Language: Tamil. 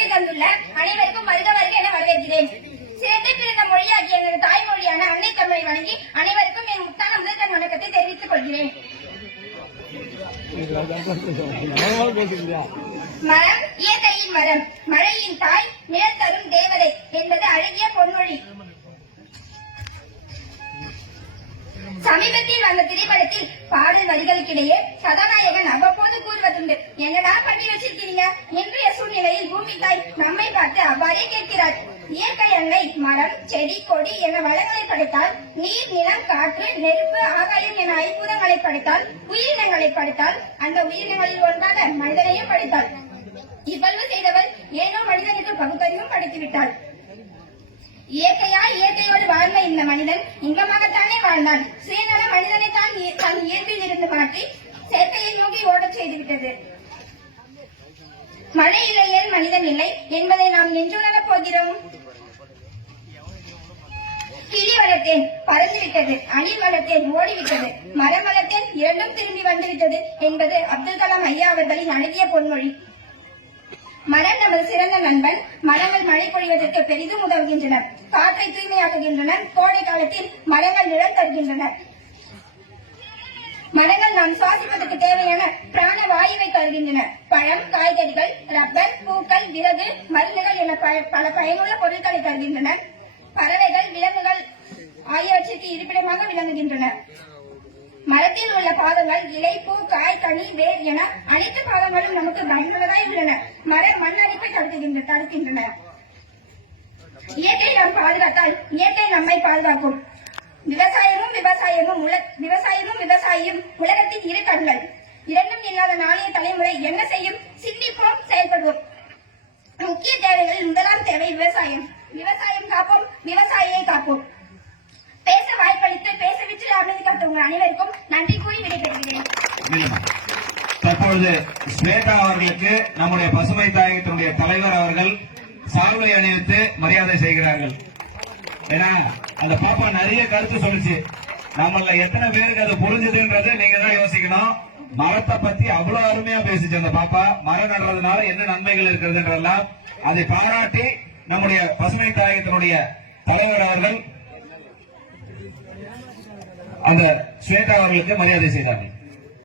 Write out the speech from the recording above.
வருகை தந்துள்ள அனைவருக்கும் வருக வருக என வரவேற்கிறேன். சிறந்து பிறந்த மொழியாகிய எனது தாய்மொழியான அன்னை தமிழை வணங்கி அனைவருக்கும் என் முத்தான முதற்கண் வணக்கத்தை தெரிவித்துக் கொள்கிறேன். மரம் இயற்கையின் மரம், மழையின் தாய், நிழல் தரும் தேவதை என்பது அழகிய பொன்மொழி. சமீபத்தில் வந்த திரைப்படத்தில் பாடல் வரிகளுக்கிடையே கதாநாயகன் அவ்வப்போது கூறுவதுண்டு, என்னடா பண்ணி வச்சிருக்கீங்க இன்றைய சூழ்நிலையில் பூமி தாய் நம்மை பார்த்து அவ்வாறே கேட்கிறார். இயற்கை அன்னை மரம், செடி, கொடி என வளங்களை படைத்தால், நீர், நிலம், காற்று, நெருப்பு, ஆகாயம் என ஐம்பூதங்களை படைத்தால், உயிரினங்களை படைத்தால், அந்த உயிரினங்களில் ஒன்றாக மனிதனையும் படைத்தாள். இவ்வளவு செய்தவள் ஏனோ மனிதனுக்கு பகுத்தறிவும் படைத்துவிட்டாள். இயற்கையோடு வாழ்ந்த இந்த மனிதன் இன்பமாகத்தானே வாழ்ந்தான். சுயநல மனிதனை தான் தன் இயற்பில் இருந்து மாற்றி செயற்கையை நோக்கி ஓடச் செய்துவிட்டது. மழை இல்லையேல் மனிதன் இல்லை என்பதை நாம் நெஞ்சுணரப் போகிறோம். கிளி வளர்த்தேன் பறந்துவிட்டது, அணில் வளர்த்தேன் ஓடிவிட்டது, மரம் வளர்த்தேன் இரண்டும் திரும்பி வந்துவிட்டது என்பது அப்துல் கலாம் ஐயா அவர்களின் அழகிய பொன்மொழி. மரம் நமது சிறந்த நண்பன். மரங்கள் மழை பொழிவதற்கு பெரிதும் உதவுகின்றன, காற்றை தூய்மையாக்குகின்றன, கோடை காலத்தில் மரங்கள் நிழல் தருகின்றன. மரங்கள் நாம் சுவாசிப்பதற்கு தேவையான பிராண வாயுவை தருகின்றன. பழம், காய்கறிகள், ரப்பர், பூக்கள், விறகு, மருந்துகள் என பல பயனுள்ள பொருட்களை தருகின்றன. பறவைகள், விலங்குகள் ஆகியவற்றிற்கு இருப்பிடமாக விளங்குகின்றன. மரத்தில் உள்ள பாகங்கள் இலை, பூ, காய், கனி, வேர் என அனைத்து பாகங்களும் நமக்கு பயனுள்ளதாய் உள்ளன. மரம் மண் அரிப்பை தடுக்கின்றன. இயற்கை நாம் பாதுகாத்தால் இயற்கை நம்மை பாதுகாக்கும். விவசாயமும் விவசாயியும் உலகத்தின் இரு கண்கள். இரண்டும் இல்லாத நாளைய தலைமுறை என்ன செய்யும்? சிந்திப்போம், செயல்படுவோம். முக்கிய தேவைகளில் முதலாம் தேவை விவசாயம். விவசாயம் காப்போம், விவசாயியை காப்போம். பேச வாய்ப்பளித்து பேச விற்று அமைதி காத்த உங்கள் அனைவருக்கும் நன்றி கூறி விடைபெறுகிறேன். தற்பொழுது ஸ்வேதா அவர்களுக்கு நம்முடைய பசுமை தாயகத்தினுடைய தலைவர் அவர்கள் சால்வை அணிவித்து மரியாதை செய்கிறார்கள். ஏன்னா அந்த பாப்பா நிறைய கருத்து சொல்லிச்சு, நம்மள எத்தனை பேருக்கு அது புரிஞ்சுதுன்றது நீங்க தான் யோசிக்கணும். மரத்தை பத்தி அவ்வளவு அருமையா பேசிச்சு அந்த பாப்பா. மரம் நடுறதுனால என்ன நன்மைகள் இருக்கிறதுன்றெல்லாம் அதை பாராட்டி நம்முடைய பசுமை தாயகத்தினுடைய தலைவர் அவர்கள் அந்த ஸ்வேதா அவர்களுக்கு மரியாதை செய்தார்கள்.